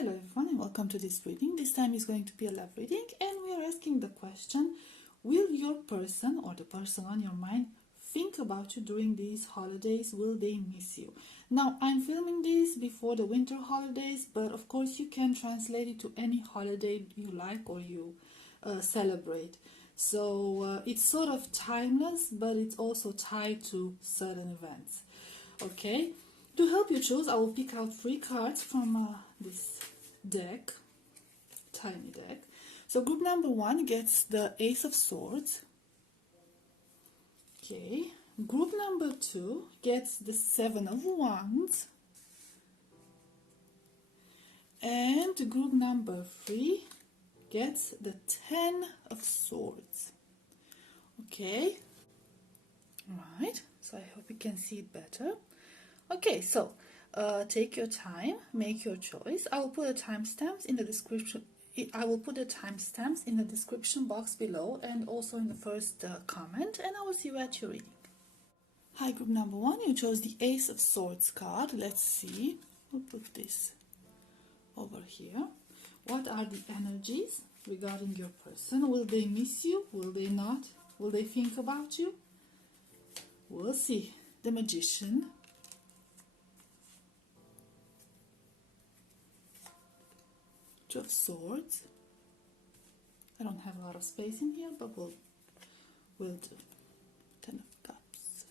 Hello everyone and welcome to this reading. This time is going to be a love reading and we are asking the question, will your person or the person on your mind think about you during these holidays? Will they miss you? Now I'm filming this before the winter holidays, but of course you can translate it to any holiday you like or you celebrate. So it's sort of timeless, but it's also tied to certain events. Okay? To help you choose, I will pick out 3 cards from this deck, tiny deck. So group number 1 gets the Ace of Swords. Okay. Group number 2 gets the 7 of Wands. And group number 3 gets the 10 of Swords. Okay. Right. So I hope you can see it better. Okay, so take your time, make your choice. I will put the timestamps in the description. I will put the timestamps in the description box below and also in the first comment, and I will see you at your reading. Hi, group number 1. You chose the Ace of Swords card. Let's see. We'll put this over here. What are the energies regarding your person? Will they miss you? Will they not? Will they think about you? We'll see. The Magician. Two of Swords. I don't have a lot of space in here, but we'll do. 10 of Cups.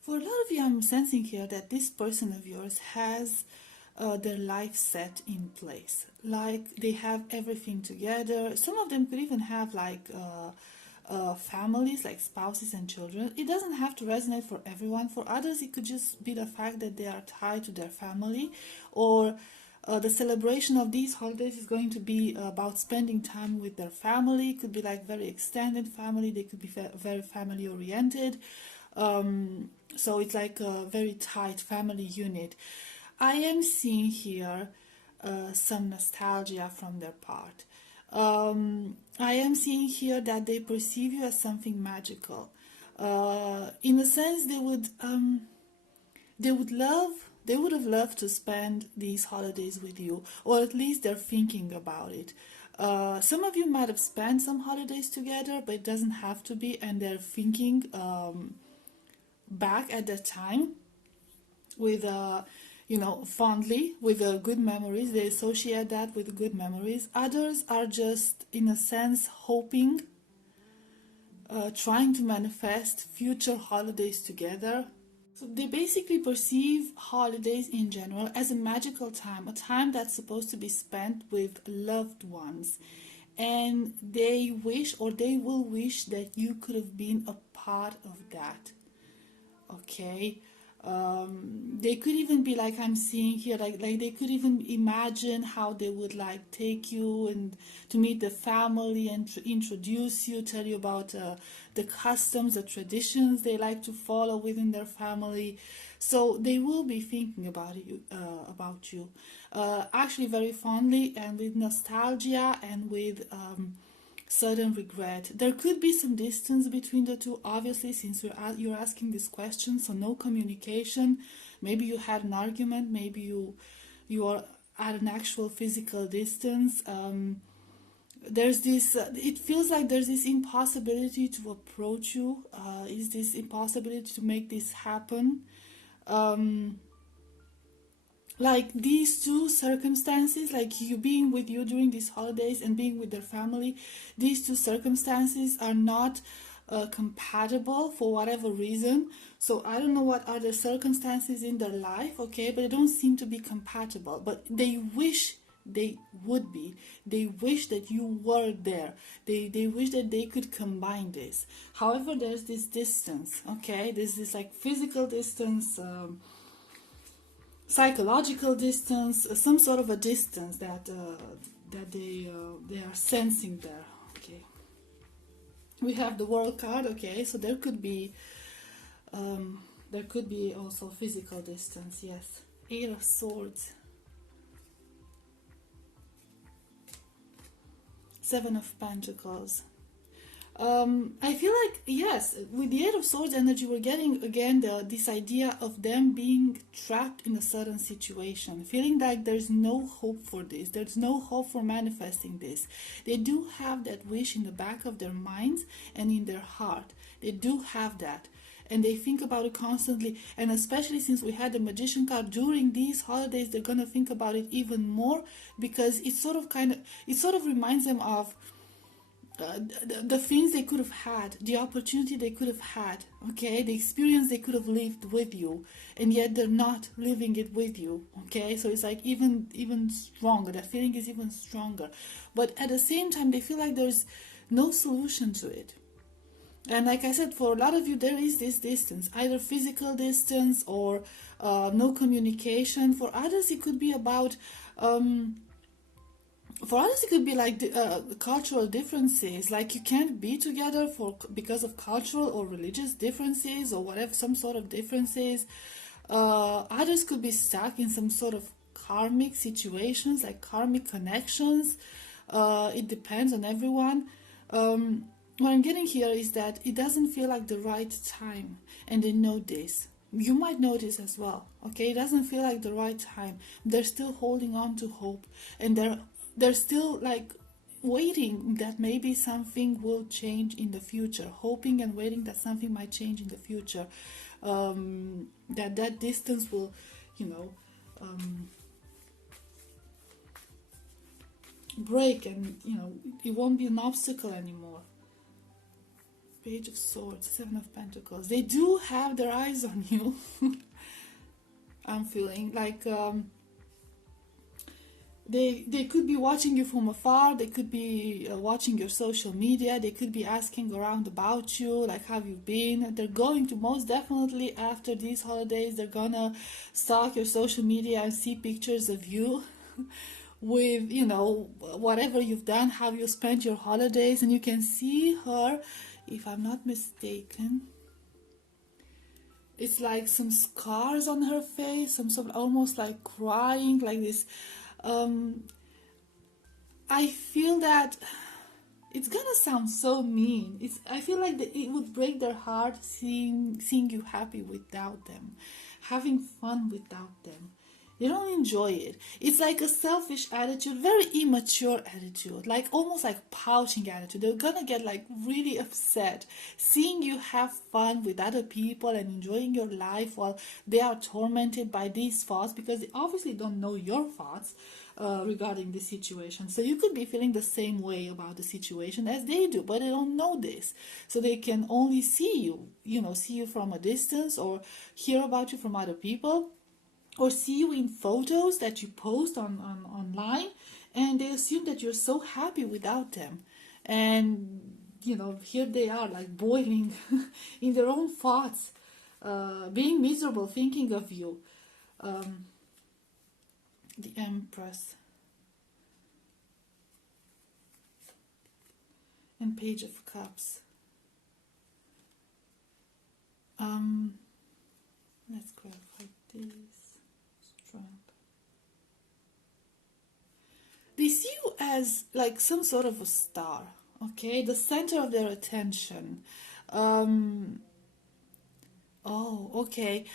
For a lot of you, I'm sensing here that this person of yours has their life set in place. Like they have everything together. Some of them could even have like families, like spouses and children. It doesn't have to resonate for everyone. For others, it could just be the fact that they are tied to their family, or the celebration of these holidays is going to be about spending time with their family. It could be like very extended family. They could be very family oriented. So it's like a very tight family unit. I am seeing here some nostalgia from their part. I am seeing here that they perceive you as something magical. In a sense, they would have loved to spend these holidays with you, or at least they're thinking about it. Some of you might have spent some holidays together, but it doesn't have to be, and they're thinking back at that time with fondly, with good memories. They associate that with good memories. Others are just, in a sense, hoping, trying to manifest future holidays together. So they basically perceive holidays in general as a magical time, a time that's supposed to be spent with loved ones. And they wish, or they will wish, that you could have been a part of that. Okay? They could even be like, I'm seeing here, like they could even imagine how they would like take you and to meet the family and to introduce you, tell you about the customs, the traditions they like to follow within their family. So they will be thinking about you, actually very fondly, and with nostalgia and with certain regret. There could be some distance between the two, obviously, since you're asking this question, so no communication. Maybe you had an argument, maybe you are at an actual physical distance. There's this, it feels like there's this impossibility to approach you, is this impossibility to make this happen. Like these two circumstances, like you being with you during these holidays and being with their family, these two circumstances are not compatible for whatever reason. So I don't know what are the circumstances in their life, okay, but they don't seem to be compatible. But they wish they would be. They wish that you were there. They wish that they could combine this. However, there's this distance, okay? There's this like physical distance, psychological distance, some sort of a distance that they are sensing there. Okay, we have the World card. Okay, so there could be also physical distance. Yes, 8 of Swords, 7 of Pentacles. I feel like, yes, with the Eight of Swords energy, we're getting again this idea of them being trapped in a certain situation, feeling like there's no hope for this, there's no hope for manifesting this. They do have that wish in the back of their minds and in their heart. They do have that. And they think about it constantly, and especially since we had the Magician card during these holidays, they're gonna think about it even more, because it sort of reminds them of the things they could have had, the opportunity they could have had, okay, the experience they could have lived with you, and yet they're not living it with you, okay. So it's like even stronger, that feeling is even stronger, but at the same time they feel like there's no solution to it. And like I said, for a lot of you there is this distance, either physical distance or no communication. For others it could be about it could be like cultural differences, like you can't be together because of cultural or religious differences or whatever, some sort of differences. Others could be stuck in some sort of karmic situations, like karmic connections. It depends on everyone. What I'm getting here is that it doesn't feel like the right time, and they know this. You might know this as well, okay? It doesn't feel like the right time. They're still holding on to hope, and they're still like waiting that maybe something will change in the future, hoping and waiting that something might change in the future, that distance will, you know, break, and you know, it won't be an obstacle anymore. Page of Swords, Seven of Pentacles. They do have their eyes on you. I'm feeling like they could be watching you from afar. They could be watching your social media. They could be asking around about you, like, how have you been? They're going to, most definitely after these holidays, they're gonna stalk your social media and see pictures of you with, you know, whatever you've done, how you spent your holidays. And you can see her, if I'm not mistaken, it's like some scars on her face, some sort of almost like crying, like this. I feel that it's gonna sound so mean. I feel like it would break their heart seeing you happy without them, having fun without them. They don't enjoy it. It's like a selfish attitude, very immature attitude, like almost like pouting attitude. They're gonna get like really upset seeing you have fun with other people and enjoying your life while they are tormented by these thoughts, because they obviously don't know your thoughts regarding the situation. So you could be feeling the same way about the situation as they do, but they don't know this. So they can only see you, see you from a distance, or hear about you from other people, or see you in photos that you post online, and they assume that you're so happy without them. And here they are, like boiling in their own thoughts, being miserable, thinking of you. The Empress and Page of Cups. Let's clarify this. They see you as like some sort of a star, okay? The center of their attention. Oh, okay.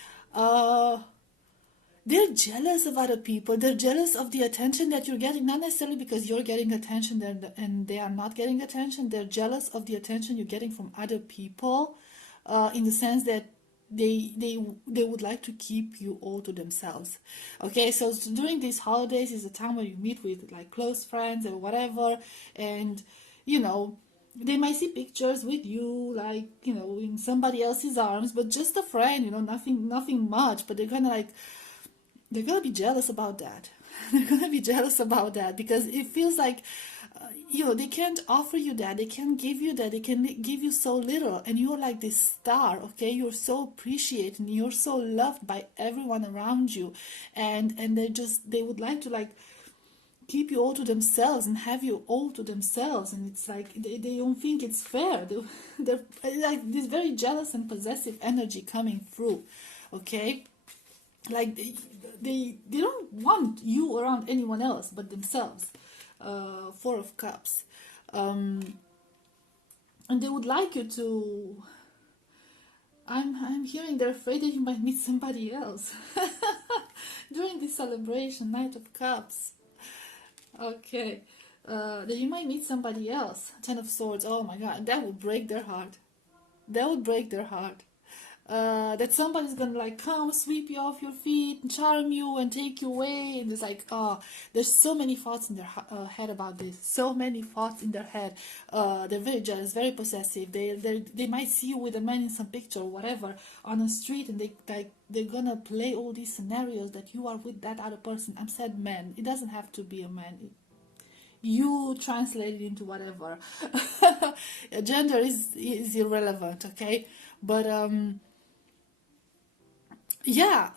They're jealous of other people. They're jealous of the attention that you're getting, not necessarily because you're getting attention and they are not getting attention. They're jealous of the attention you're getting from other people, in the sense that they would like to keep you all to themselves. Okay, so during these holidays is a time where you meet with like close friends or whatever, and they might see pictures with you, like in somebody else's arms, but just a friend, nothing much, but they're gonna be jealous about that. They're gonna be jealous about that because it feels like they can't offer you that, they can't give you that, they can give you so little, and you're like this star, okay? You're so appreciated, you're so loved by everyone around you, and they would like to like keep you all to themselves and have you all to themselves, and it's like they don't think it's fair. They're like this very jealous and possessive energy coming through, okay? Like they don't want you around anyone else but themselves. Four of Cups. and they would like you to. I'm hearing they're afraid that you might meet somebody else during this celebration, Knight of Cups. Okay, that you might meet somebody else. Ten of Swords. Oh my God, that would break their heart. That would break their heart. That somebody's gonna like come sweep you off your feet and charm you and take you away, and it's like, oh, there's so many thoughts in their head about this, so many thoughts in their head. They're very jealous, very possessive. They might see you with a man in some picture or whatever on the street, and they're gonna play all these scenarios that you are with that other person. I'm said man, it doesn't have to be a man. You translate it into whatever. Gender is irrelevant, okay? But yeah,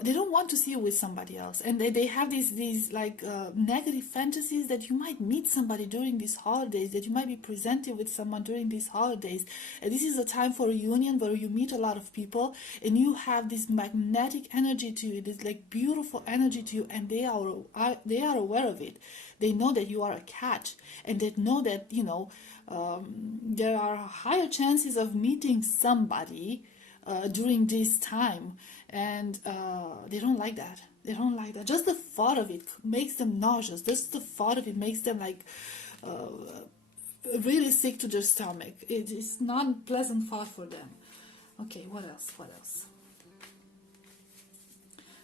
they don't want to see you with somebody else, and they have these like negative fantasies that you might meet somebody during these holidays, that you might be presented with someone during these holidays. And this is a time for a union where you meet a lot of people, and you have this magnetic energy to you, this like beautiful energy to you, and they are aware of it. They know that you are a catch, and they know that, you know, there are higher chances of meeting somebody during this time, and they don't like that. They don't like that. Just the thought of it makes them nauseous. Just the thought of it makes them like really sick to their stomach. It is not a pleasant thought for them. Okay, what else? What else?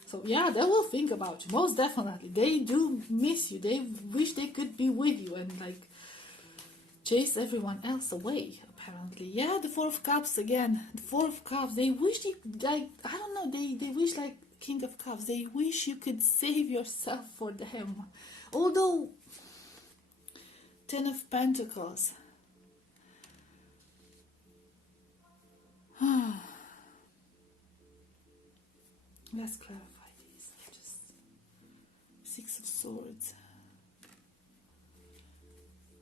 So yeah, they will think about you, most definitely. They do miss you. They wish they could be with you and like chase everyone else away, apparently. Yeah, the Four of Cups again. The Four of Cups. They wish they, like, I don't know, they wish like King of Cups. They wish you could save yourself for them. Although, Ten of Pentacles. Let's clarify this. Just Six of Swords.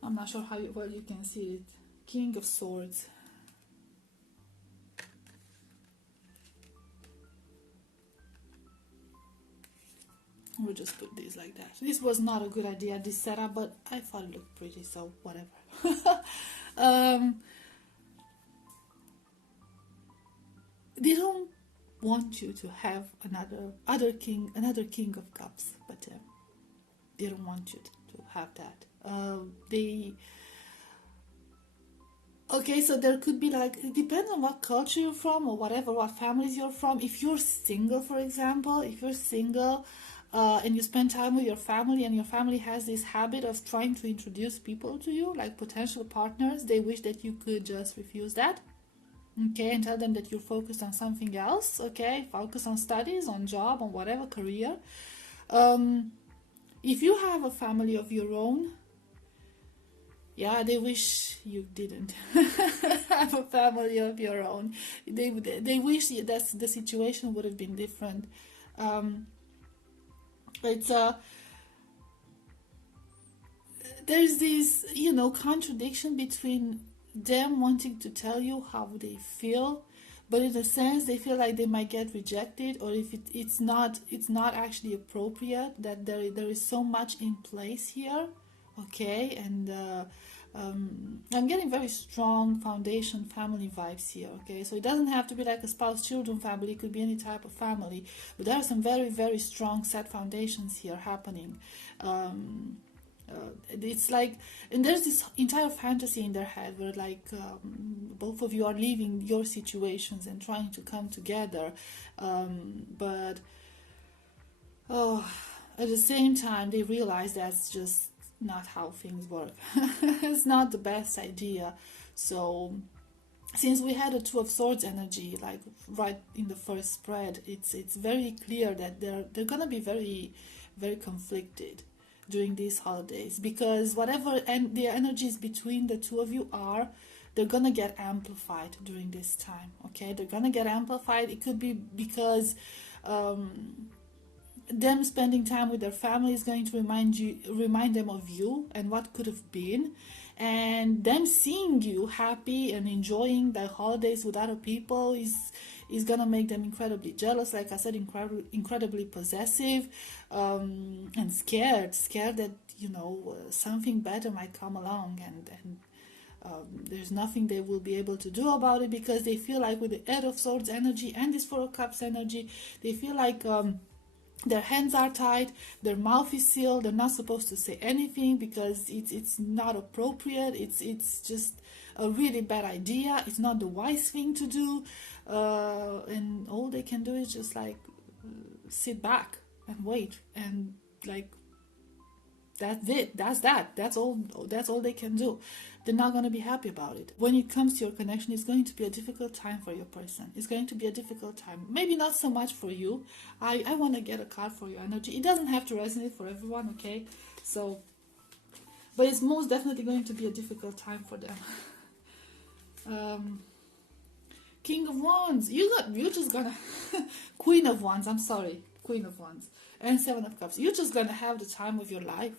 I'm not sure how well you can see it. King of Swords. We'll just put this like that. This was not a good idea, this setup, but I thought it looked pretty, so whatever. They don't want you to have another king of cups, but they don't want you to have that. Okay, so there could be like, it depends on what culture you're from or whatever, what families you're from. If you're single, for example, and you spend time with your family, and your family has this habit of trying to introduce people to you, like potential partners, they wish that you could just refuse that. Okay, and tell them that you're focused on something else. Okay, focus on studies, on job, on whatever career. If you have a family of your own, yeah, they wish you didn't have a family of your own. They wish that the situation would have been different. There's this, contradiction between them wanting to tell you how they feel, but in a sense they feel like they might get rejected, or if it's not actually appropriate, that there is so much in place here. Okay, and I'm getting very strong foundation family vibes here. Okay, so it doesn't have to be like a spouse children family, it could be any type of family, but there are some very, very strong set foundations here happening. It's like, and there's this entire fantasy in their head where like both of you are leaving your situations and trying to come together, but at the same time they realize that's just not how things work. It's not the best idea. So since we had a Two of Swords energy like right in the first spread, it's very clear that they're gonna be very, very conflicted during these holidays, because whatever and the energies between the two of you are, they're gonna get amplified during this time. Okay, they're gonna get amplified. It could be because them spending time with their family is going to remind them of you and what could have been, and them seeing you happy and enjoying the holidays with other people is gonna make them incredibly jealous, like I said, incredibly possessive, and scared that something better might come along, and There's nothing they will be able to do about it, because they feel like with the Eight of Swords energy and this Four of Cups energy, they feel like their hands are tied, their mouth is sealed, they're not supposed to say anything because it's not appropriate, it's just a really bad idea, it's not the wise thing to do, and all they can do is just like sit back and wait, and like that's it, that's all they can do. They're not going to be happy about it. When it comes to your connection, it's going to be a difficult time for your person. It's going to be a difficult time. Maybe not so much for you. I want to get a card for your energy. It doesn't have to resonate for everyone, okay? So, but it's most definitely going to be a difficult time for them. King of Wands. You're just gonna Queen of Wands, I'm sorry. Queen of Wands. And Seven of Cups. You're just gonna have the time of your life,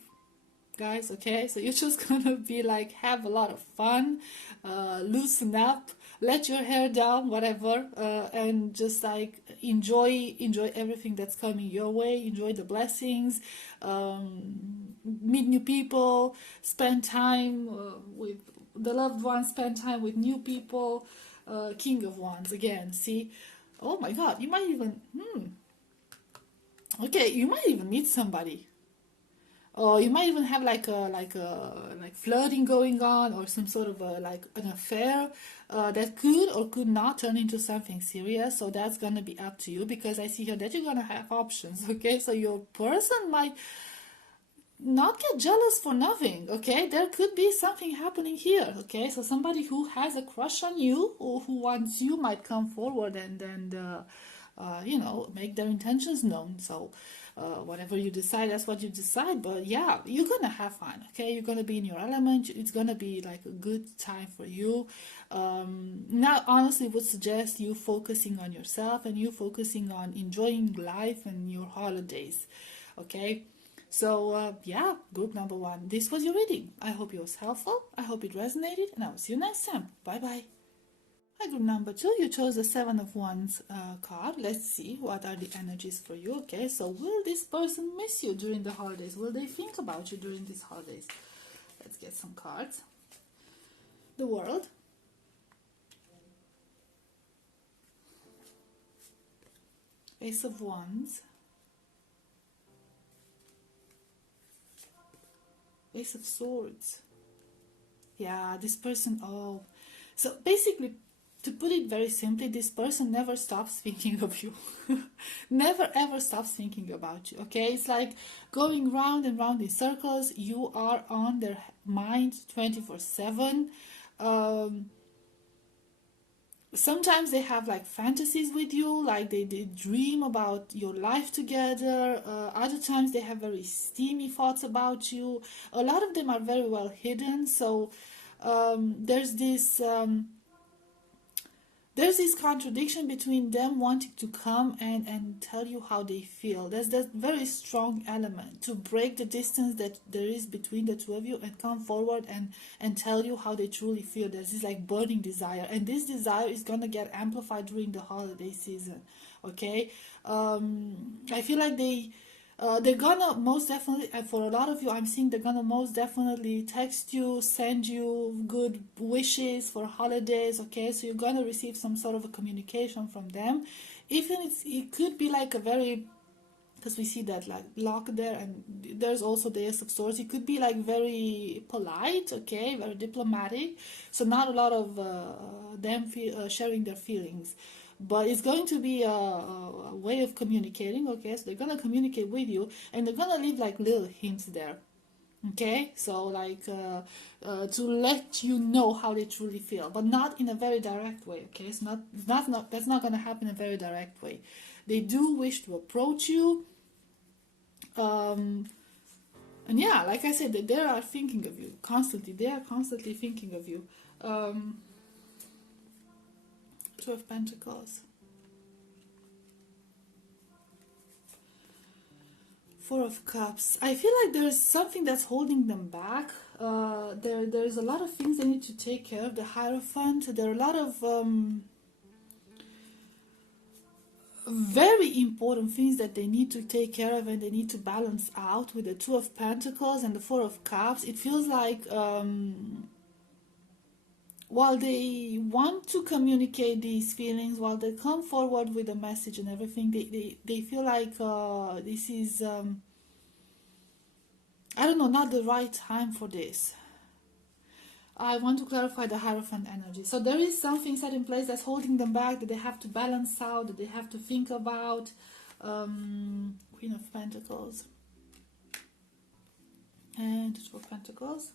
guys, okay? So you're just gonna be like, have a lot of fun, loosen up, let your hair down, whatever, and just like enjoy everything that's coming your way, enjoy the blessings, meet new people, spend time with the loved ones, spend time with new people. King of Wands again, see? Oh my god, you might even okay, you might even meet somebody, or you might even have like flirting going on, or some sort of like an affair that could or could not turn into something serious. So that's gonna be up to you, because I see here that you're gonna have options. Okay, so your person might not get jealous for nothing. Okay, there could be something happening here. Okay, so somebody who has a crush on you or who wants you might come forward and you know, make their intentions known. So whatever you decide, that's what you decide. But yeah, you're gonna have fun. Okay, you're gonna be in your element. It's gonna be like a good time for you. Now, honestly, would suggest you focusing on yourself and you focusing on enjoying life and your holidays. Okay. So yeah, group number 1, this was your reading. I hope it was helpful, I hope it resonated, and I will see you next time. Bye bye. Hi, group number 2, you chose the Seven of Wands card. Let's see what are the energies for you. Okay, so will this person miss you during the holidays? Will they think about you during these holidays? Let's get some cards. The World, Ace of Wands, Ace of Swords. Yeah, this person, oh. So basically, to put it very simply, this person never stops thinking of you. Never ever stops thinking about you, okay? It's like going round and round in circles. You are on their mind 24/7. Sometimes they have like fantasies with you, like they dream about your life together. Other times they have very steamy thoughts about you. A lot of them are very well hidden, so there's this contradiction between them wanting to come and tell you how they feel. There's that very strong element to break the distance that there is between the two of you and come forward and tell you how they truly feel. There's this like burning desire, and this desire is gonna get amplified during the holiday season. Okay, I feel like they're gonna most definitely, and for a lot of you, I'm seeing they're gonna most definitely text you, send you good wishes for holidays. Okay, so you're gonna receive some sort of a communication from them. Even it could be like a very, because we see that like lock there, and there's also the Ace of Swords. It could be like very polite, okay, very diplomatic. So not a lot of them sharing their feelings. But it's going to be a way of communicating, okay? So they're going to communicate with you, and they're going to leave like little hints there, okay? So like to let you know how they truly feel, but not in a very direct way, okay? It's not that's not going to happen in a very direct way. They do wish to approach you, and yeah, like I said, they are thinking of you constantly. They are constantly thinking of you. Two of Pentacles, Four of Cups. I feel like there's something that's holding them back. There's a lot of things they need to take care of. The Hierophant. There are a lot of very important things that they need to take care of and they need to balance out with the Two of Pentacles and the Four of Cups. It feels like while they want to communicate these feelings, while they come forward with a message and everything, they feel like this is, I don't know, not the right time for this. I want to clarify the Hierophant energy. So there is something set in place that's holding them back, that they have to balance out, that they have to think about. Queen of Pentacles. And Two of Pentacles.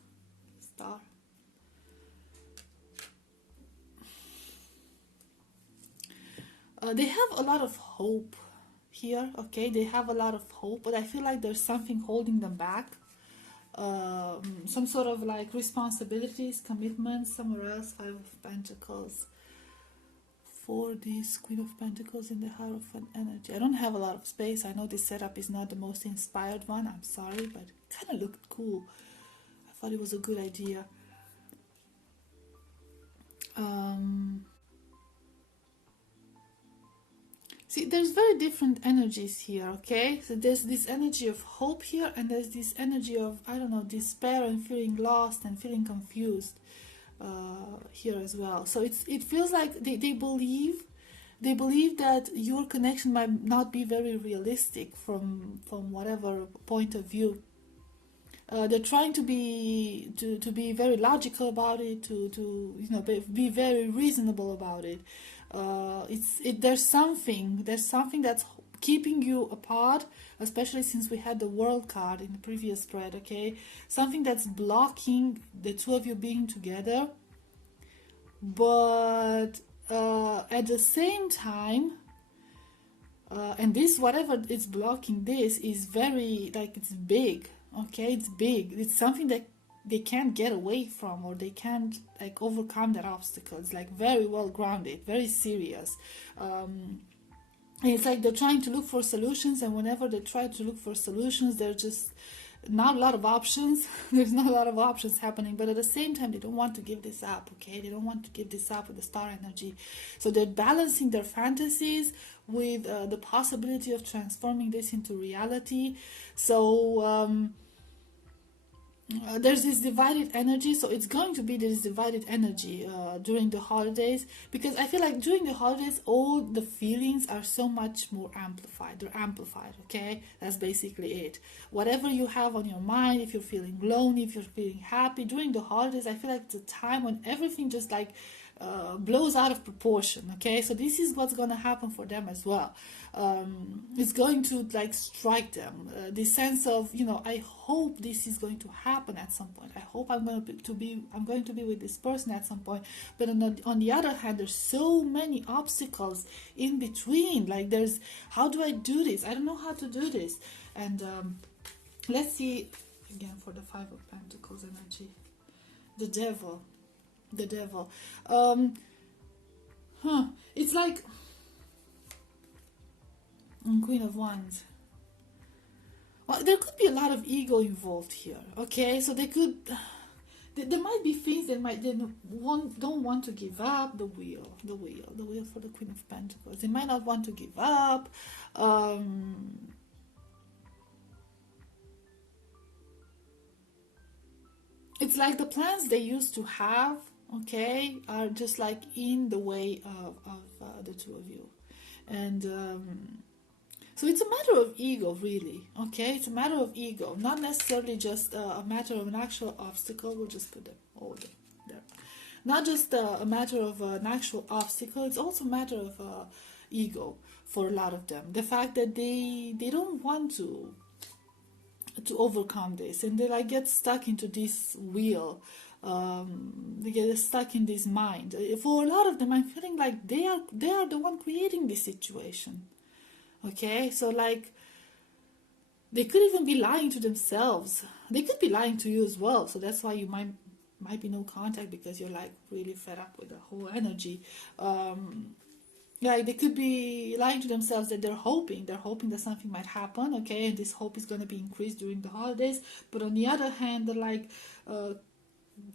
Star. They have a lot of hope here, okay? They have a lot of hope, but I feel like there's something holding them back. Some sort of like responsibilities, commitments, somewhere else. Five of Pentacles. For this Queen of Pentacles in the Hierophant energy. I don't have a lot of space. I know this setup is not the most inspired one. I'm sorry, but it kind of looked cool. I thought it was a good idea. See, there's very different energies here, okay? So there's this energy of hope here, and there's this energy of, I don't know, despair and feeling lost and feeling confused here as well. So it feels like they believe that your connection might not be very realistic from whatever point of view. They're trying to be very logical about it, to you know, be very reasonable about it. There's something that's keeping you apart, especially since we had the World card in the previous spread, okay? Something that's blocking the two of you being together. But at the same time, and this, whatever is blocking this, is very, like, it's big, okay? It's big. It's something that they can't get away from, or they can't, like, overcome that obstacle. It's like very well grounded, very serious. And it's like they're trying to look for solutions, and whenever they try to look for solutions, they're just not a lot of options. There's not a lot of options happening, but at the same time, they don't want to give this up, okay? They don't want to give this up with the star energy. So they're balancing their fantasies with the possibility of transforming this into reality. So there's this divided energy, so it's going to be this divided energy during the holidays, because I feel like during the holidays all the feelings are so much more amplified. They're amplified, okay? That's basically it. Whatever you have on your mind, if you're feeling lonely, if you're feeling happy, during the holidays I feel like it's a time when everything just like blows out of proportion, okay? So this is what's going to happen for them as well. It's going to like strike them, the sense of, you know, I hope this is going to happen at some point. I hope I'm going to be with this person at some point. But on the other hand, there's so many obstacles in between. Like, there's, how do I do this? I don't know how to do this. And let's see again for the Five of Pentacles energy. The Devil. It's like Queen of Wands. Well, there could be a lot of ego involved here, okay? So there might be things they don't want to give up. The wheel for the Queen of Pentacles. They might not want to give up. It's like the plans they used to have, okay, are just like in the way of the two of you. And so it's a matter of ego, really, okay? It's a matter of ego, not necessarily just a matter of an actual obstacle. We'll just put them all there. Not just a matter of an actual obstacle, it's also a matter of ego for a lot of them. The fact that they don't want to overcome this, and they like get stuck into this wheel. They get stuck in this mind. For a lot of them, I'm feeling like they are the one creating this situation. Okay, so like they could even be lying to themselves. They could be lying to you as well. So that's why you might be no contact, because you're like really fed up with the whole energy. Like they could be lying to themselves that they're hoping that something might happen, okay, and this hope is going to be increased during the holidays. But on the other hand, they're like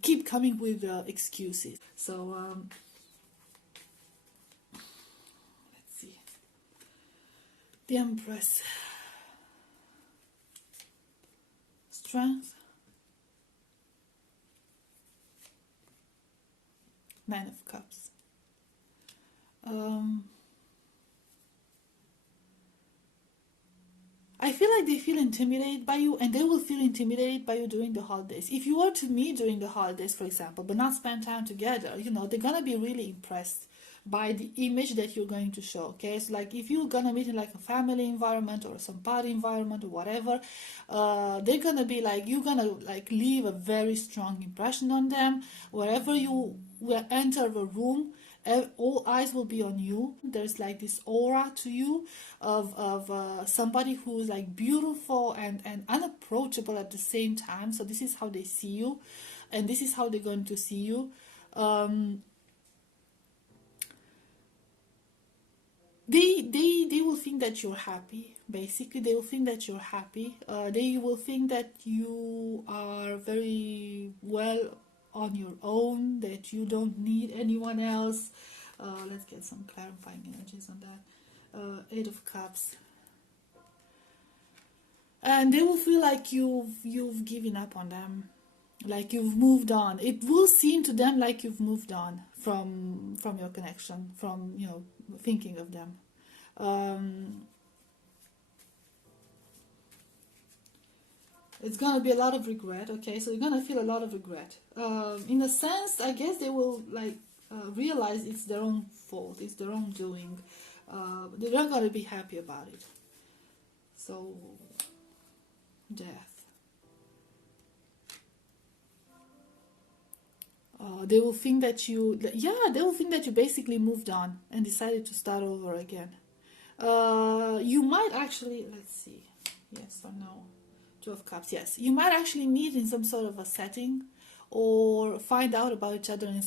keep coming with excuses. So let's see. The Empress. Strength. Nine of Cups. Um, I feel like they feel intimidated by you, and they will feel intimidated by you during the holidays. If you were to meet during the holidays, for example, but not spend time together, they're gonna be really impressed by the image that you're going to show. Okay, so like if you're gonna meet in like a family environment or some party environment or whatever, they're gonna be like, you're gonna like leave a very strong impression on them. Wherever you will enter the room, all eyes will be on you. There's like this aura to you of somebody who's like beautiful and unapproachable at the same time. So this is how they see you, and this is how they're going to see you. They will think that you're happy. Basically, they will think that you're happy. They will think that you are very well on your own, that you don't need anyone else. Let's get some clarifying energies on that. Eight of Cups. And they will feel like you've given up on them, like you've moved on. It will seem to them like you've moved on from your connection, from thinking of them. It's gonna be a lot of regret. Okay, so you're gonna feel a lot of regret. In a sense, I guess they will like realize it's their own fault, it's their own doing. They're not gonna be happy about it. So, death. They will think that they will think that you basically moved on and decided to start over again. You might actually, let's see, yes or no. Two of Cups, yes. You might actually meet in some sort of a setting or find out about each other in a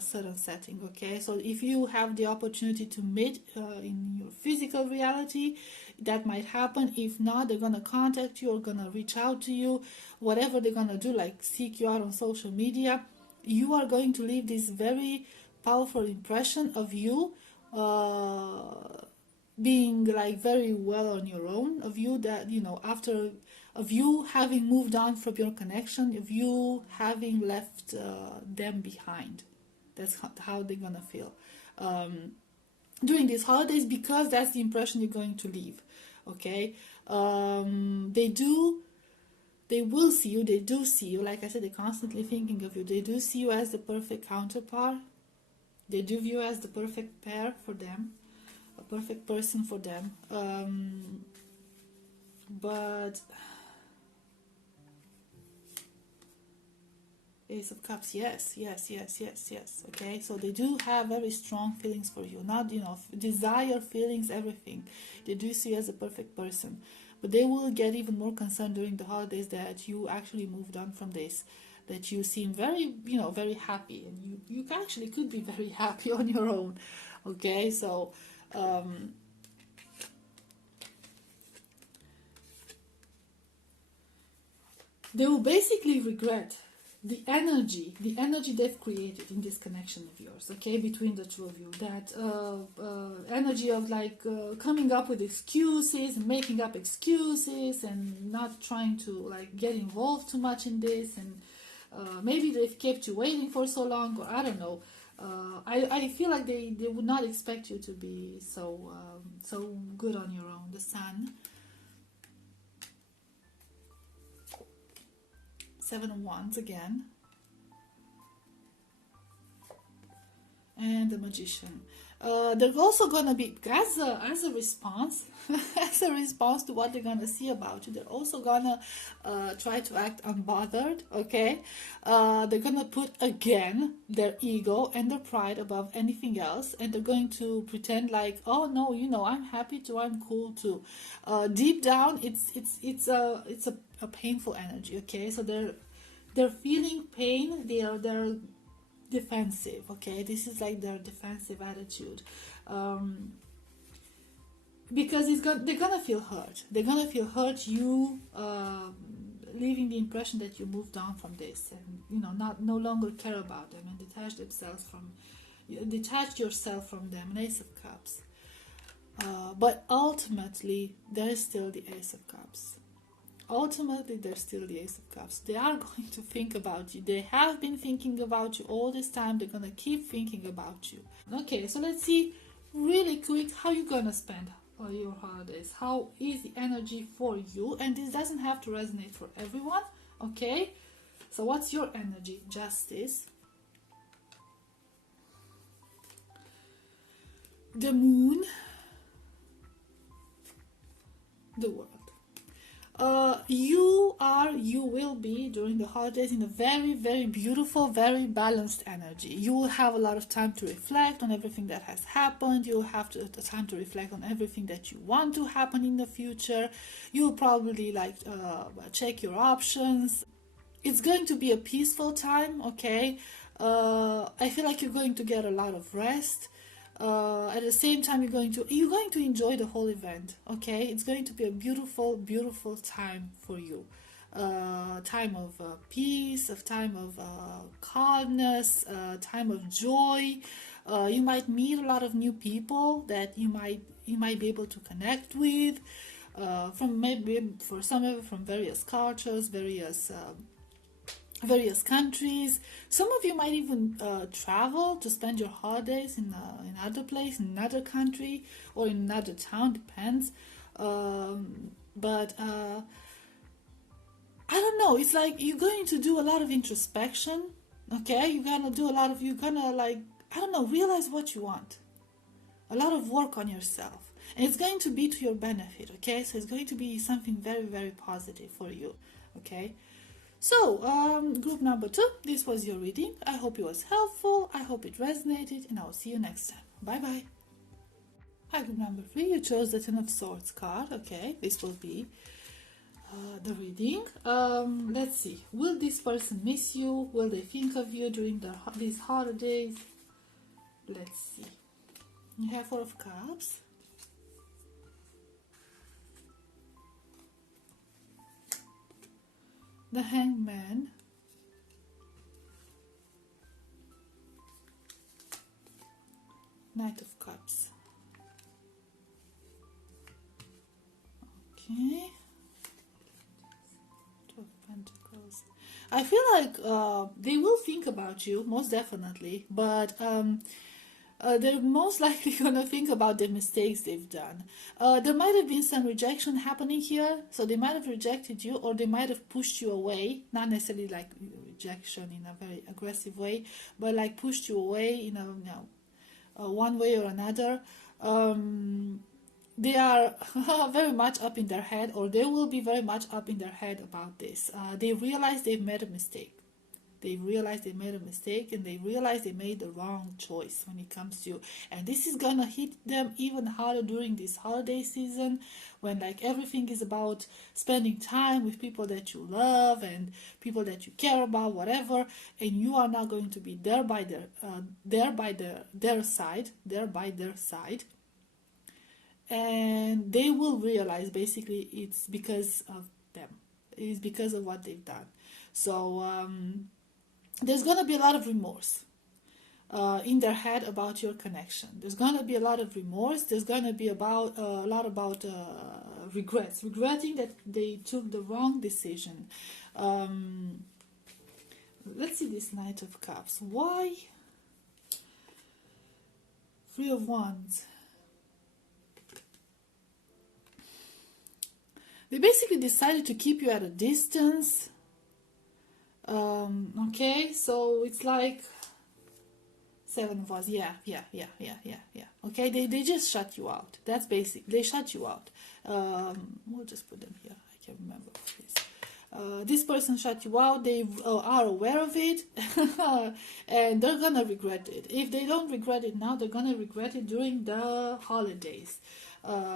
certain setting, okay? So if you have the opportunity to meet in your physical reality, that might happen. If not, they're gonna contact you or gonna reach out to you, whatever they're gonna do, like seek you out on social media. You are going to leave this very powerful impression of you being like very well on your own, of you that, after, of you having moved on from your connection, of you having left them behind. That's how they're gonna feel during these holidays, because that's the impression you're going to leave. Okay, they will see you, they do see you, like I said, they're constantly thinking of you. They do see you as the perfect counterpart. They do view you as the perfect pair for them, a perfect person for them. But Ace of Cups, yes. Okay, so they do have very strong feelings for you, not desire, feelings, everything. They do see you as a perfect person, but they will get even more concerned during the holidays that you actually moved on from this, that you seem very very happy, and you actually could be very happy on your own. Okay, so they will basically regret the energy they've created in this connection of yours, okay, between the two of you. That energy of like coming up with excuses and making up excuses and not trying to like get involved too much in this, and maybe they've kept you waiting for so long, or I don't know. I feel like they would not expect you to be so good on your own. The Sun. Seven of Wands again, and the Magician. They're also gonna be, as a response as a response to what they're gonna see about you, they're also gonna try to act unbothered. Okay, they're gonna put again their ego and their pride above anything else, and they're going to pretend like, oh no, I'm happy too, I'm cool too. Deep down, it's a painful energy. Okay, so they're feeling pain. They're defensive. Okay, this is like their defensive attitude, because they're gonna feel hurt. They're gonna feel hurt. You leaving the impression that you moved on from this, and no longer care about them, and detach yourself from them. An Ace of Cups, but ultimately there is still the Ace of Cups. ultimately they're still the Ace of Cups. They are going to think about you. They have been thinking about you all this time. They're gonna keep thinking about you. Okay, so let's see really quick how you're gonna spend your holidays. How is the energy for you? And this doesn't have to resonate for everyone. Okay, so what's your energy? Justice, the Moon, the World. You will be during the holidays in a very, very beautiful, very balanced energy. You will have a lot of time to reflect on everything that has happened. You will have the time to reflect on everything that you want to happen in the future. You'll probably check your options. It's going to be a peaceful time, okay? I feel like you're going to get a lot of rest. At the same time, you're going to enjoy the whole event, okay? It's going to be a beautiful, beautiful time for you. Time of peace, a time of calmness, time of joy. You might meet a lot of new people that you might be able to connect with. For some from various cultures, various countries. Some of you might even travel to spend your holidays in another place, in another country, or in another town, depends. But I don't know, it's like you're going to do a lot of introspection, okay? You're gonna realize what you want. A lot of work on yourself. And it's going to be to your benefit, okay? So it's going to be something very, very positive for you, okay? So, group number 2, this was your reading. I hope it was helpful. I hope it resonated, and I will see you next time. Bye-bye. Hi, group number 3, you chose the Ten of Swords card. Okay, this will be the reading. Let's see. Will this person miss you? Will they think of you during these holidays? Let's see. You have Four of Cups. The Hangman, Knight of Cups. Okay, Two of Pentacles. I feel like they will think about you, most definitely, but they're most likely gonna think about the mistakes they've done. There might have been some rejection happening here, so they might have rejected you, or they might have pushed you away. Not necessarily like rejection in a very aggressive way, but like pushed you away in one way or another. They are very much up in their head, or they will be very much up in their head about this. They realize they've made a mistake. They realize they made a mistake, and they realize they made the wrong choice when it comes to you. And this is gonna hit them even harder during this holiday season, when like everything is about spending time with people that you love and people that you care about, whatever, and you are not going to be there by their side, and they will realize basically it's because of them. It is because of what they've done. So there's going to be a lot of remorse in their head about your connection. There's going to be a lot of remorse. There's going to be a lot about regrets, regretting that they took the wrong decision. Let's see this Knight of Cups. Why? Three of Wands. They basically decided to keep you at a distance. Okay, so it's like Seven of Wands. Yeah. Okay, they just shut you out. That's basic. They shut you out. We'll just put them here. I can't remember this. This person shut you out. They are aware of it, and they're gonna regret it. If they don't regret it now, they're gonna regret it during the holidays,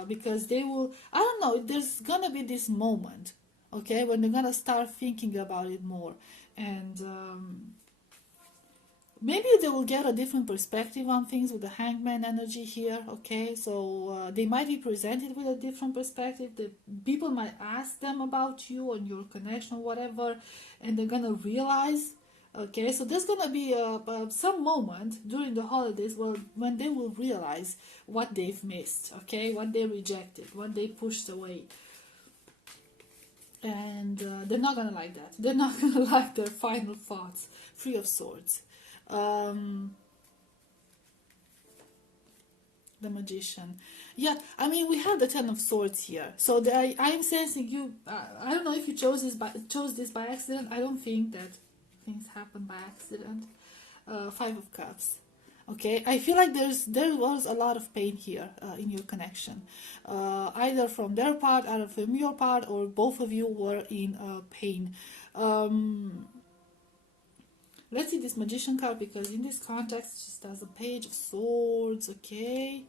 because they will. I don't know. There's gonna be this moment, okay, when they're gonna start thinking about it more, and maybe they will get a different perspective on things with the Hangman energy here, okay? So they might be presented with a different perspective. The people might ask them about you and your connection, whatever, and they're gonna realize, okay? So there's gonna be some moment during the holidays when they will realize what they've missed, okay? What they rejected, what they pushed away. And they're not gonna like that. They're not gonna like their final thoughts. Three of Swords. The Magician. Yeah, I mean, we have the Ten of Swords here. So I'm sensing you. I don't know if you chose this by accident. I don't think that things happen by accident. Five of Cups. Okay, I feel like there was a lot of pain here in your connection, either from their part, either from your part, or both of you were in pain. Let's see this Magician card, because in this context it just has a Page of Swords. Okay.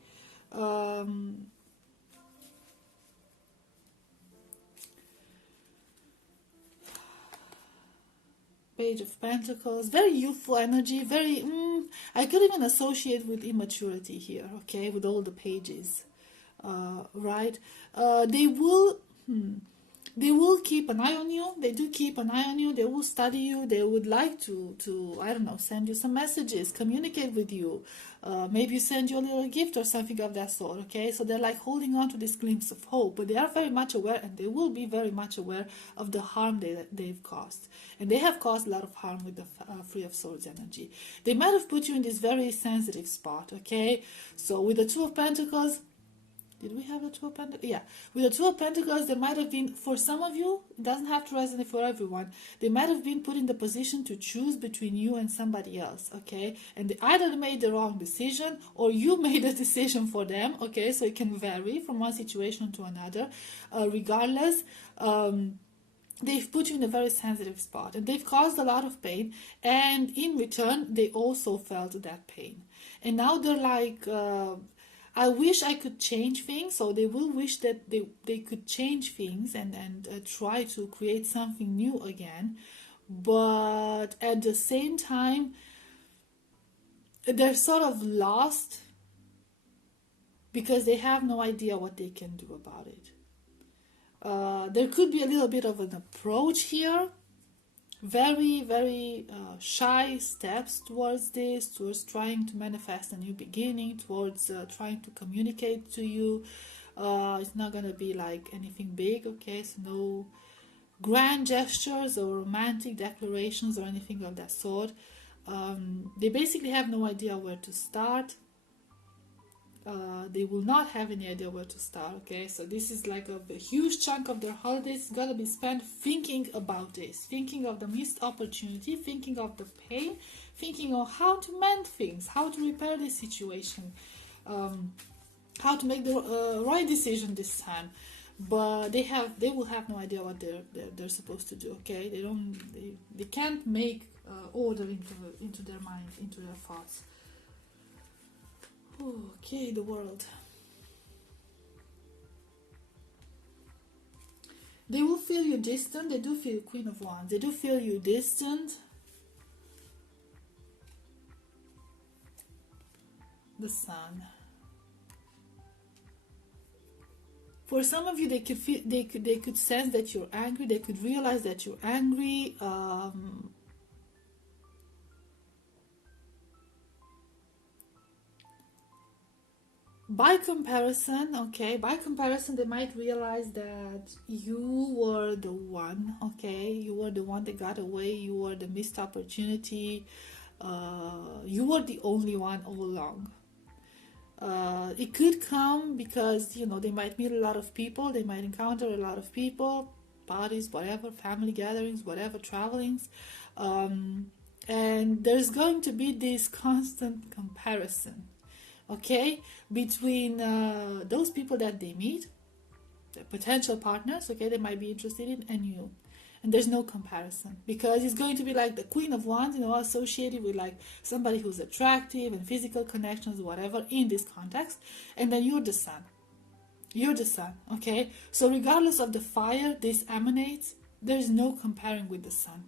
Page of Pentacles, very youthful energy, very, I could even associate with immaturity here, okay, with all the pages, right? They will keep an eye on you. They do keep an eye on you. They will study you. They would like to I don't know, send you some messages, communicate with you. Maybe send you a little gift or something of that sort, okay? So they're like holding on to this glimpse of hope, but they are very much aware, and they will be very much aware of the harm they've caused. And they have caused a lot of harm with the Three of Swords energy. They might have put you in this very sensitive spot, okay? So with the Two of Pentacles, did we have the Two of Pentacles? Yeah. With the Two of Pentacles, there might have been, for some of you, it doesn't have to resonate for everyone, they might have been put in the position to choose between you and somebody else, okay? And they either made the wrong decision, or you made a decision for them, okay? So it can vary from one situation to another. Regardless, they've put you in a very sensitive spot, and they've caused a lot of pain, and in return, they also felt that pain. And now they're like, I wish I could change things. So they will wish that they could change things and try to create something new again. But at the same time, they're sort of lost because they have no idea what they can do about it. There could be a little bit of an approach here. Very, very shy steps towards this, towards trying to manifest a new beginning, towards trying to communicate to you. It's not going to be like anything big, okay? So no grand gestures or romantic declarations or anything of that sort. They basically have no idea where to start. They will not have any idea where to start, okay? So this is like a huge chunk of their holidays got to be spent thinking about this, thinking of the missed opportunity, thinking of the pain, thinking of how to mend things, how to repair this situation, how to make the right decision this time. But they will have no idea what they're supposed to do, okay? They can't make order into their mind, into their thoughts. Okay, the World. They will feel you distant. They do feel Queen of Wands. They do feel you distant. The Sun. For some of you, they could feel, they could sense that you're angry. They could realize that you're angry. By comparison, they might realize that you were the one, okay? You were the one that got away. You were the missed opportunity. You were the only one all along. It could come because, you know, they might meet a lot of people. They might encounter a lot of people, parties, whatever, family gatherings, whatever, travelings. And there's going to be this constant comparison, okay, between those people that they meet, the potential partners, okay, they might be interested in, and you. And there's no comparison, because it's going to be like the Queen of Wands, you know, associated with like somebody who's attractive and physical connections, whatever, in this context. And then you're the Sun. You're the Sun, okay? So regardless of the fire this emanates, there's no comparing with the Sun.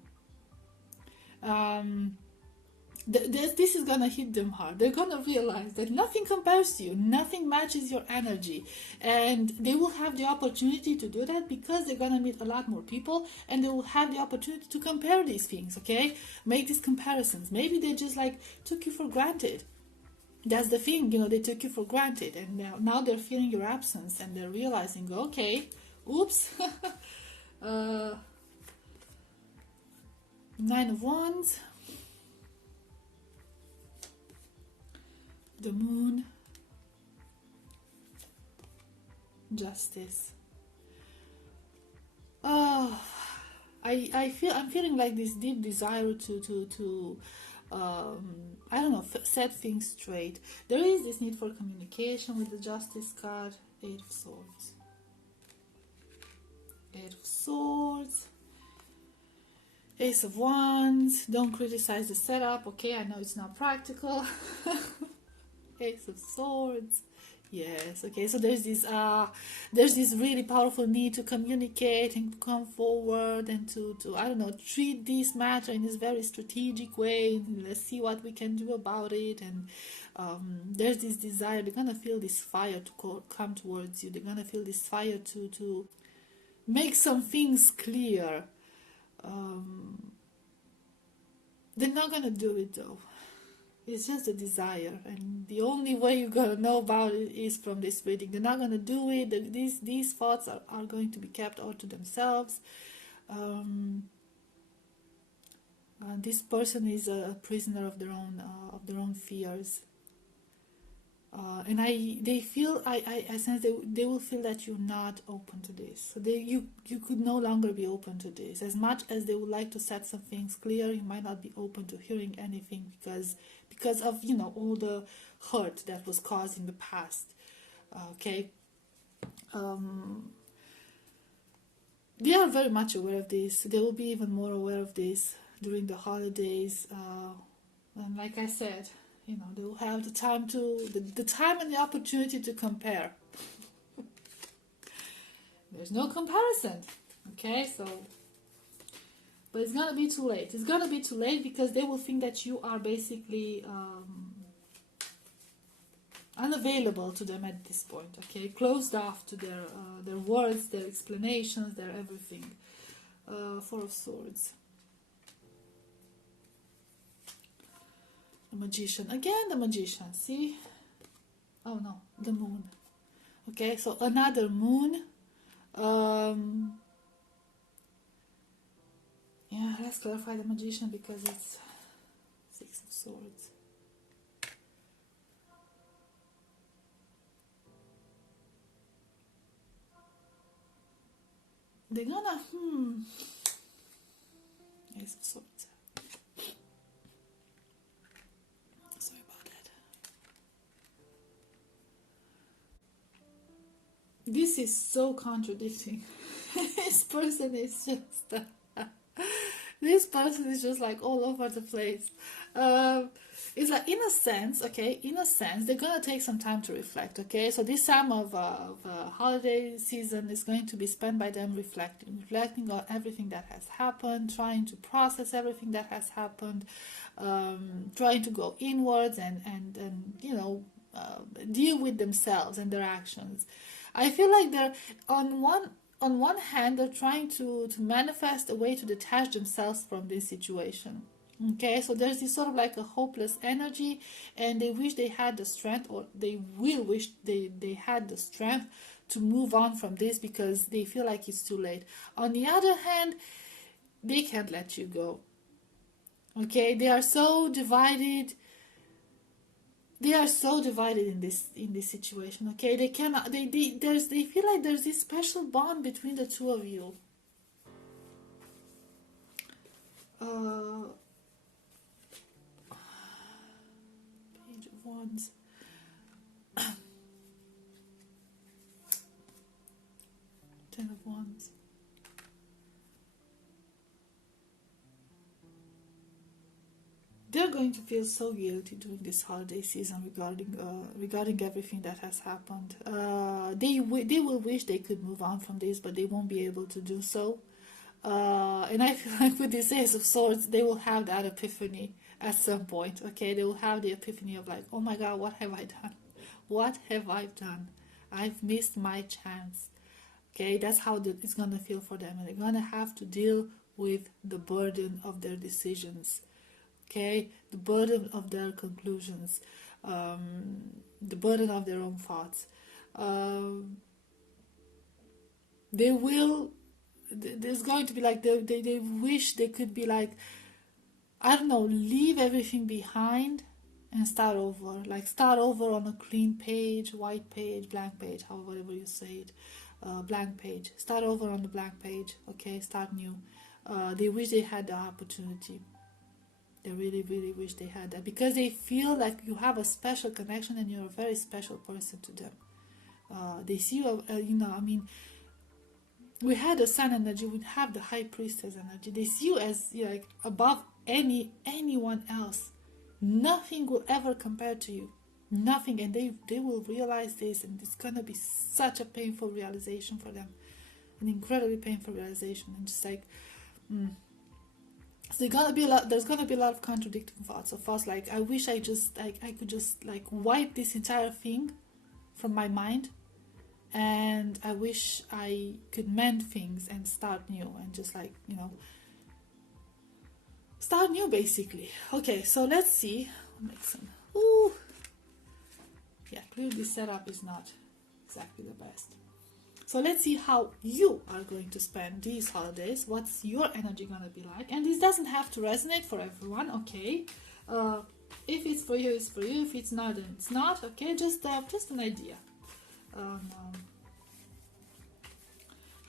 This is gonna hit them hard. They're gonna realize that nothing compares to you, nothing matches your energy, and they will have the opportunity to do that because they're gonna meet a lot more people, and they will have the opportunity to compare these things, okay? Make these comparisons. Maybe they just like took you for granted. That's the thing, you know, they took you for granted, and now they're feeling your absence, and they're realizing, okay, oops. Nine of Wands, the Moon, Justice. Oh, I'm feeling like this deep desire to I don't know, set things straight. There is this need for communication with the Justice card. Eight of Swords. Eight of Swords. Ace of Wands. Don't criticize the setup. Okay, I know it's not practical. Ace of Swords. Yes, okay, so there's this really powerful need to communicate and come forward and to I don't know, treat this matter in this very strategic way. Let's see what we can do about it. And there's this desire. They're gonna feel this fire to come towards you. They're gonna feel this fire to make some things clear. They're not gonna do it though. It's just a desire, and the only way you're gonna know about it is from this reading. They're not gonna do it. These thoughts are going to be kept all to themselves. This person is a prisoner of their own fears, and I sense they will feel that you're not open to this. So you could no longer be open to this. As much as they would like to set some things clear, you might not be open to hearing anything because of, you know, all the hurt that was caused in the past. Okay. They are very much aware of this. They will be even more aware of this during the holidays. And like I said, you know, they will have the time the time and the opportunity to compare. There's no comparison. Okay, so, but it's gonna be too late. It's gonna be too late because they will think that you are basically unavailable to them at this point. Okay, closed off to their words, their explanations, their everything. Four of Swords. The Magician. Again, the Magician. See? Oh no, the Moon. Okay, so another Moon. Yeah, let's clarify the Magician because it's Six of Swords. They're gonna Ace of Swords. Sorry about that. This is so contradicting. This person is just this person is just like all over the place. It's like, in a sense, they're gonna take some time to reflect. Okay, so this time of holiday season is going to be spent by them reflecting on everything that has happened, trying to process everything that has happened, trying to go inwards and you know, deal with themselves and their actions. I feel like they're on one hand, they're trying to manifest a way to detach themselves from this situation. Okay, so there's this sort of like a hopeless energy, and they wish they had the strength, or they will wish they had the strength to move on from this because they feel like it's too late. On the other hand, they can't let you go. Okay, they are so divided. They are so divided in this situation. Okay, they cannot. They feel like there's this special bond between the two of you. Page of Wands. Ten of Wands. They're going to feel so guilty during this holiday season regarding everything that has happened. They will wish they could move on from this, but they won't be able to do so. And I feel like with this Ace of Swords, they will have that epiphany at some point. Okay, they will have the epiphany of like, oh my God, what have I done? What have I done? I've missed my chance. Okay, that's how it's gonna feel for them, and they're gonna have to deal with the burden of their decisions. Okay, the burden of their conclusions, the burden of their own thoughts. There's going to be like, they wish they could be like I don't know, leave everything behind and start over. Like start over on a clean page, white page, blank page, however you say it. Blank page. Start over on the blank page. Okay, start new. They wish they had the opportunity. They really, really wish they had that because they feel like you have a special connection and you're a very special person to them. They see you, I mean, we had the sun energy, we have the high priestess energy. They see you as like above anyone else. Nothing will ever compare to you. Nothing, and they will realize this, and it's gonna be such a painful realization for them, an incredibly painful realization, and just like. So there's gonna be a lot of contradicting thoughts of thoughts like I wish I could just like wipe this entire thing from my mind, and I wish I could mend things and start new and just like start new basically. Okay, so let's see. I'll make some. Ooh, yeah, clearly this setup is not exactly the best. So let's see how you are going to spend these holidays. What's your energy gonna be like? And this doesn't have to resonate for everyone, okay? If it's for you, it's for you. If it's not, then it's not, okay? Just an idea on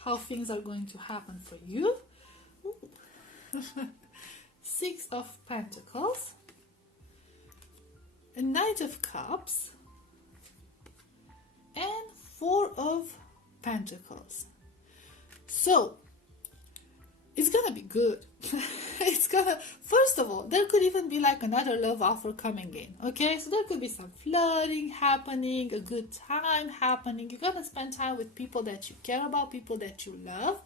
how things are going to happen for you. Six of Pentacles, a Knight of Cups, and Four of Pentacles. So it's gonna be good. First of all, there could even be like another love offer coming in, okay? So there could be some flirting happening, a good time happening. You're gonna spend time with people that you care about, people that you love.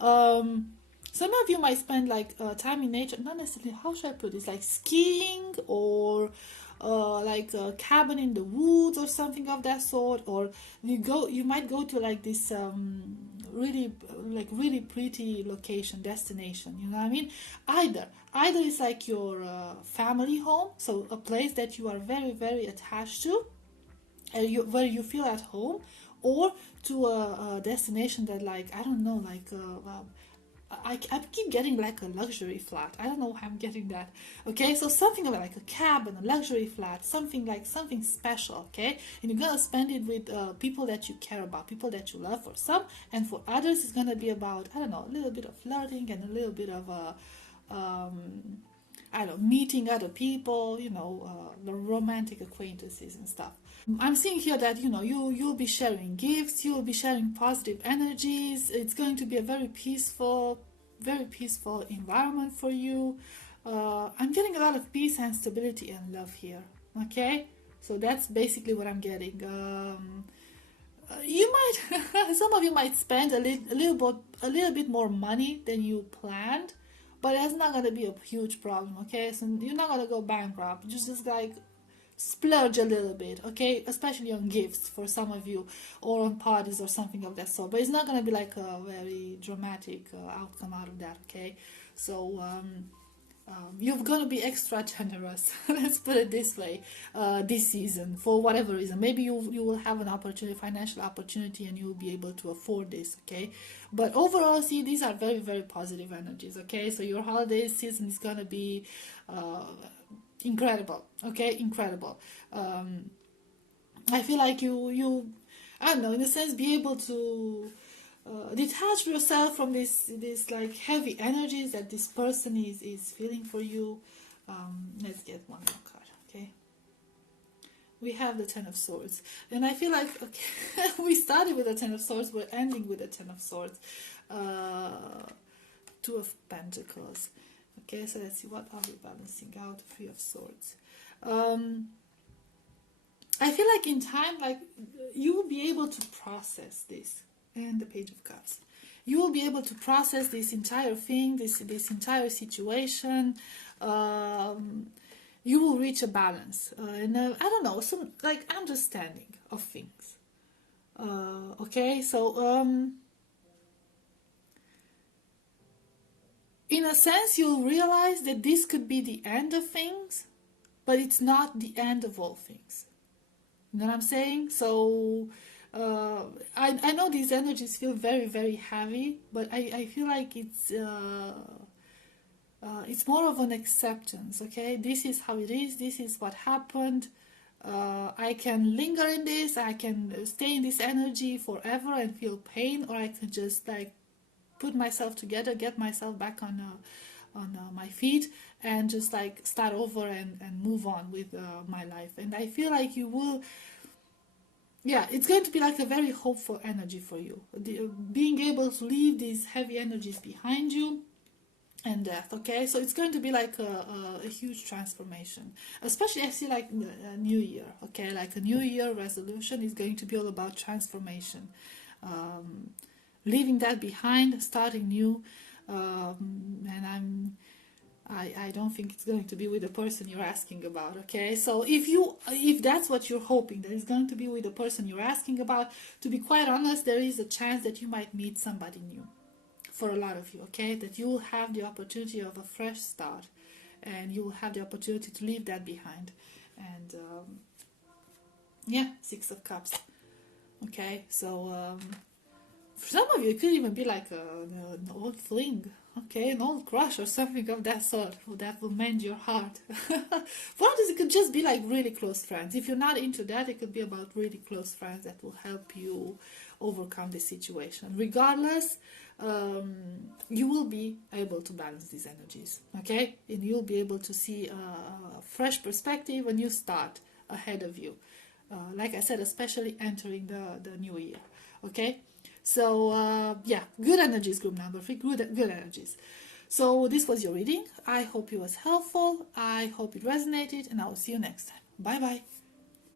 Some of you might spend like time in nature, not necessarily, how should I put this, like skiing or like a cabin in the woods or something of that sort, or you might go to like this really pretty location, destination, you know what I mean? Either it's like your family home, so a place that you are very, very attached to, where you feel at home, or to a destination that, like, I don't know, like I keep getting like a luxury flat. I don't know how I'm getting that. Okay, so something about like a cabin, a luxury flat, something special. Okay, and you're gonna spend it with people that you care about, people that you love. For some, and for others, it's gonna be about, I don't know, a little bit of flirting and a little bit of I don't know, meeting other people, the romantic acquaintances and stuff. I'm seeing here that you'll be sharing gifts, you'll be sharing positive energies. It's going to be a very peaceful environment for you. I'm getting a lot of peace and stability and love here. Okay, so that's basically what I'm getting. You might, some of you might spend a little bit more money than you planned, but that's not gonna be a huge problem. Okay, so you're not gonna go bankrupt. Just like splurge a little bit, okay, especially on gifts for some of you, or on parties or something of that sort, but it's not going to be like a very dramatic outcome out of that, okay? So you're going to be extra generous, let's put it this way, this season, for whatever reason. Maybe you will have an opportunity, financial opportunity, and you will be able to afford this, okay? But overall, see, these are very, very positive energies, okay? So your holiday season is going to be incredible, okay, incredible. I feel like you I don't know, in a sense, be able to detach yourself from this like heavy energies that this person is feeling for you. Let's get one more card, okay? We have the Ten of Swords, and I feel like, okay, we started with the Ten of Swords, we're ending with the Ten of Swords. Two of Pentacles. Okay, so let's see, what are we balancing out? Three of Swords. I feel like in time, like, you will be able to process this. And the Page of Cups. You will be able to process this entire thing, this entire situation. You will reach a balance. And I don't know, some like understanding of things. Okay, so in a sense, you'll realize that this could be the end of things, but it's not the end of all things. You know what I'm saying? So I know these energies feel very, very heavy, but I feel like it's it's more of an acceptance. Okay, this is how it is, this is what happened. I can linger in this, I can stay in this energy forever and feel pain, or I can just like put myself together, get myself back on my feet, and just like start over and move on with my life. And I feel like you will, yeah, it's going to be like a very hopeful energy for you. Being able to leave these heavy energies behind you and death. Okay, so it's going to be like a huge transformation, especially I see like a new year. Okay, like a new year resolution is going to be all about transformation, leaving that behind, starting new. And I don't think it's going to be with the person you're asking about. Okay, so if that's what you're hoping, that it's going to be with the person you're asking about, to be quite honest, there is a chance that you might meet somebody new. For a lot of you, okay, that you will have the opportunity of a fresh start, and you will have the opportunity to leave that behind. And yeah, Six of Cups. Okay, so for some of you, it could even be like an old fling, okay, an old crush or something of that sort that will mend your heart. For others, it could just be like really close friends. If you're not into that, it could be about really close friends that will help you overcome the situation. Regardless, you will be able to balance these energies, okay, and you'll be able to see a fresh perspective, a new start ahead of you, like I said, especially entering the new year. Okay, so yeah, good energies, group number 3, good energies. So this was your reading. I hope it was helpful, I hope it resonated, and I will see you next time. Bye bye.